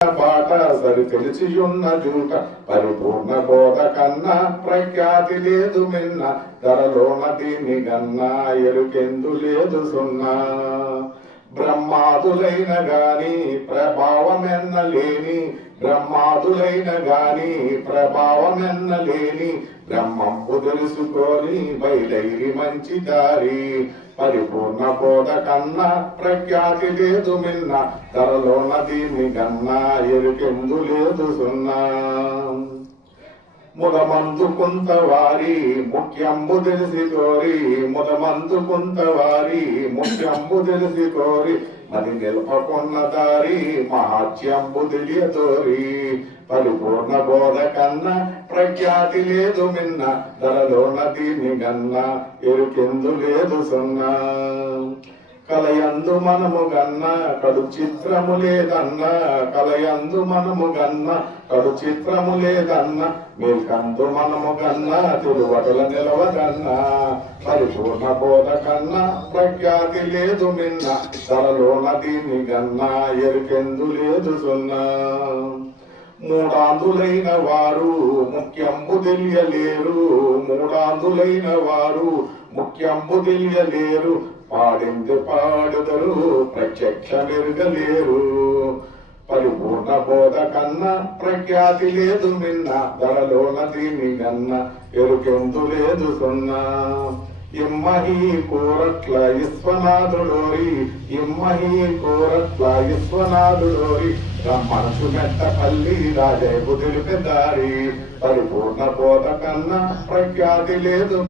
బాట సరి తెలిసియున్న జూట పరిపూర్ణ బోధ కన్నా ప్రఖ్యాతి లేదు మిన్న ధరలోన దీన్ని గన్నా ఎరుకెందు లేదు సున్నా బ్రహ్మాదులైన గాని ప్రభావమెన్నలేని బ్రహ్మాదులైన గాని ప్రభావమెన్నలేని బ్రహ్మంబు తెలుసుకొని బయలైరి మంచి దారి పరిపూర్ణ బోధ కన్నా ప్రఖ్యాతి లేదు మిన్న ధరలోన దీన్ని గన్నా ఎరుకెందు లేదు సున్నా ముదమందు కుంతవారి ముఖ్యంబు తెలిసి కోరి ముదమందు కుంతవారి ముఖ్యంబు తెలిసి కోరి మరి నిల్పకున్న దారి మహాత్యంబు తెలియతోరి పరిపూర్ణ బోధ కన్నా ప్రఖ్యాతి లేదు మిన్న ధరలోన దీన్ని గన్నా ఎరుకెందు లేదు సున్నా కలయందు మనము గన్న కడు చిత్రము లేదన్న కలయందు మనము గన్న కడు చిత్రము లేదన్న మేల్కందు మనము గన్న తిరువటుల నిలవదన్న పరిపూర్ణ బోధ కన్నా ప్రఖ్యాతి లేదు మిన్న ధరలోన దీన్ని గన్నా ఎరుకెందు లేదు సున్నా మూడాందులైన వారు ముఖ్యంబు తెలియలేరు మూడాందులైన వారు ముఖ్యంబు తెలియలేరు పాడింది పాడుదరు ప్రత్యక్ష మెరుగలేరు పరిపూర్ణ బోధ కన్నా ప్రఖ్యాతి లేదు మిన్న ధరలోన దీని గన్న ఎరుకెందు లేదు సున్నా ఇమ్మహి కోరట్ల విశ్వనాథుడోరి ఇమ్మహి కోరట్ల విశ్వనాథుడోరి మనసు మెట్ట పల్లి రాజేపు తెలిపే దారి పరిపూర్ణ బోధ కన్నా ప్రఖ్యాతి లేదు